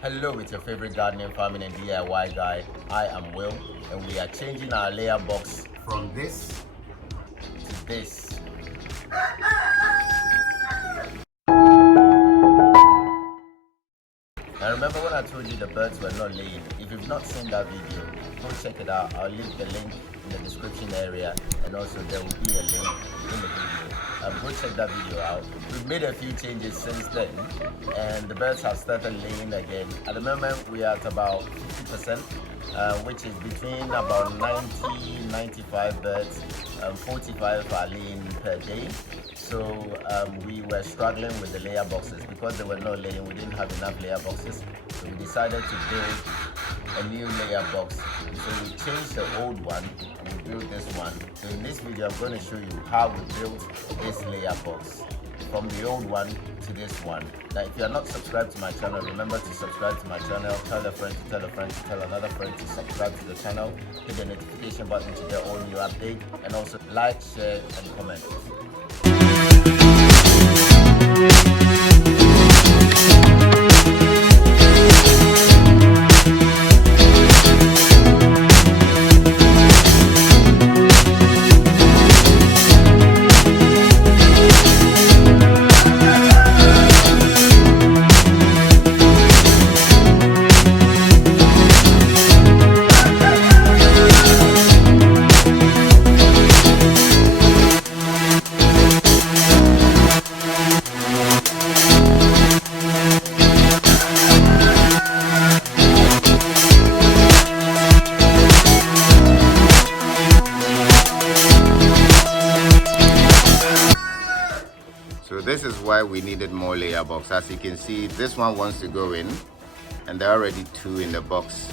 Hello, it's your favorite gardening, farming and DIY guy. I am Will, and we are changing our layer box from this to this. Now remember when I told you the birds were not laying? If you've not seen that video, go check it out. I'll leave the link in the description area, and also there will be a link in the video. Go check that video out. We've made a few changes since then, and the birds have started laying again. At the moment, we are at about 50%, which is between about 90-95 birds. 45 are laying per day. So we were struggling with the layer boxes because they were not laying. We didn't have enough layer boxes, so we decided to build a new layer box. So we changed the old one and we built this one. So in this video, I'm going to show you how we built this layer box from the old one to this one. Now, if you are not subscribed to my channel, remember to subscribe to my channel. Tell a friend to tell a friend to tell another friend to subscribe to the channel. Hit the notification button to get all new updates, and also like, share, and comment. So this is why we needed more layer box. As you can see, this one wants to go in, and there are already 2 in the box,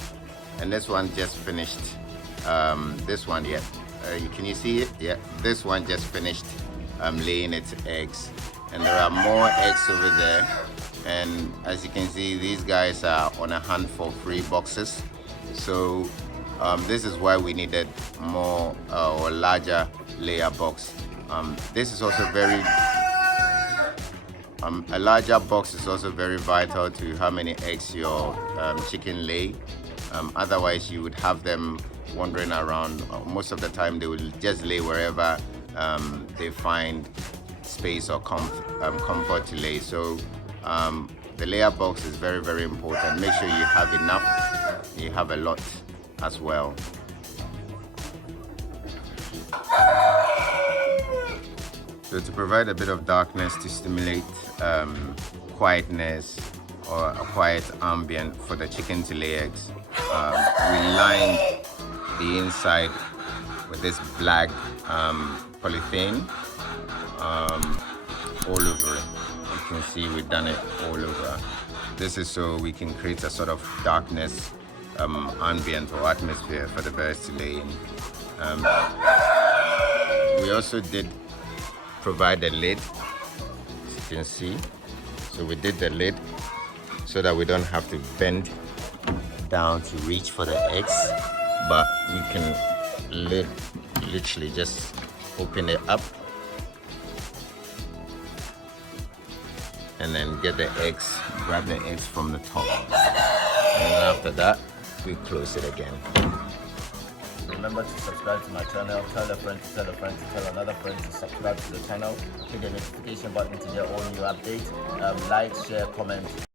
and this one just finished. This one, yeah, can you see it? Yeah, this one just finished laying its eggs, and there are more eggs over there. And as you can see, these guys are on a hunt for free boxes. So this is why we needed more or larger layer box. This is also very a larger box is also very vital to how many eggs your chicken lay. Otherwise, you would have them wandering around. Most of the time, they will just lay wherever they find space or comfort to lay. So the layer box is very, very important. Make sure you have enough. You have a lot as well. So to provide a bit of darkness to stimulate quietness or a quiet ambient for the chicken to lay eggs, we lined the inside with this black polythene all over it. You can see we've done it all over. This is so we can create a sort of darkness ambient or atmosphere for the birds to lay in. We also did provide a lid, as you can see. So we did the lid so that we don't have to bend down to reach for the eggs, but we can literally just open it up and then get the eggs, grab the eggs from the top, and then after that we close it again. Remember to subscribe to my channel. Tell a friend to tell a friend to tell another friend to subscribe to the channel. Hit the notification button to get all new updates. Like, share, comment,